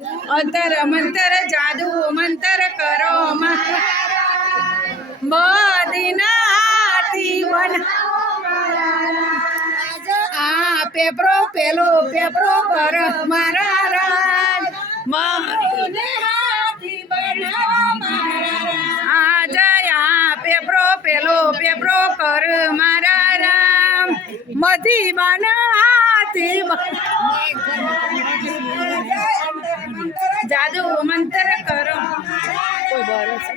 અંતર મંતર જાદુ મંતર કરો બદીના હાથી બન આ પેપરો પેલો પેપરો કર મારા રાજ આ જયા પેપરો પેલો પેપરો કર મારા રામ મધી બન હાથી જાદુ મંતર કરો કોઈ ભરોસો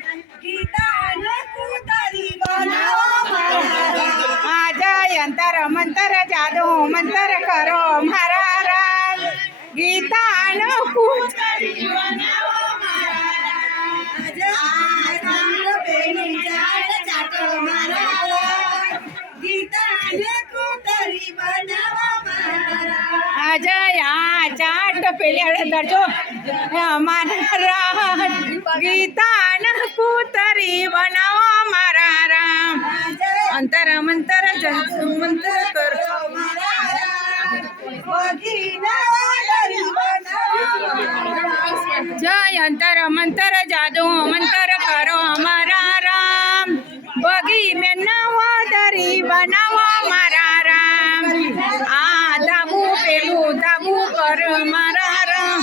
આ જય અંતર મંતર જાદુ મંતર કરો મારા રામ ગીતાનો પૂજારી બનાવો જયા ચાટ પેલી દરજો મારા ગીતાન કૂતરી બનાવો મારા રામ અંતર મંતર જંતુ મંતર કરો જય અંતર મંતર જાદુ મંતર કરો મારા રામ બગી મેં નવદરી બનાવો મારા રામ આ ધાબુ પેલું ધાબુ કર મારા રામ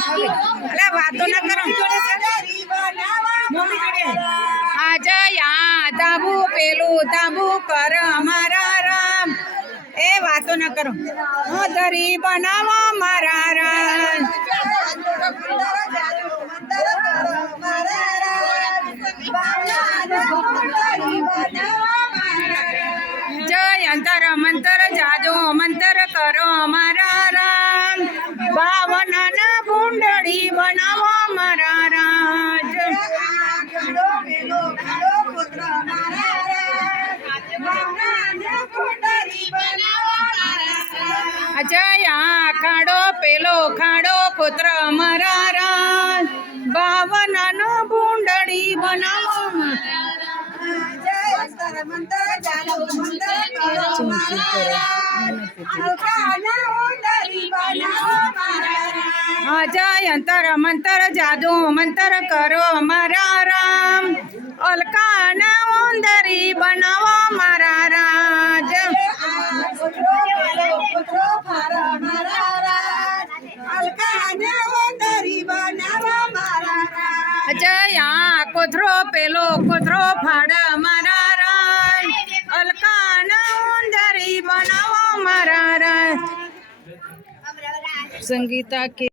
અલે વાતો ના કરો આ જયા ધાબુ પેલું ધાબુ કર મારા રામ એ વાતો ના કરો ધરી બનાવો મારા રામ જય અંતર મંતર જાદુ મંતર કરો મારા રામ બાવના ભૂંડળી બનાવો મારા રાજ જયા ખાડો પેલો ખાડો પુત્ર મારા રાજ બાવના ભૂંડળી બનાવો જય અંતર મંતર જાદુ મંતર કરો મારા રામ અલકાના ઉંદરી બનાવો મારા રાજ જયા કોથરો પેલો કોથરો ફાડ મારા રાજ અલકાના ઉંદરી બનાવો મારા રાજ સંગીતા કે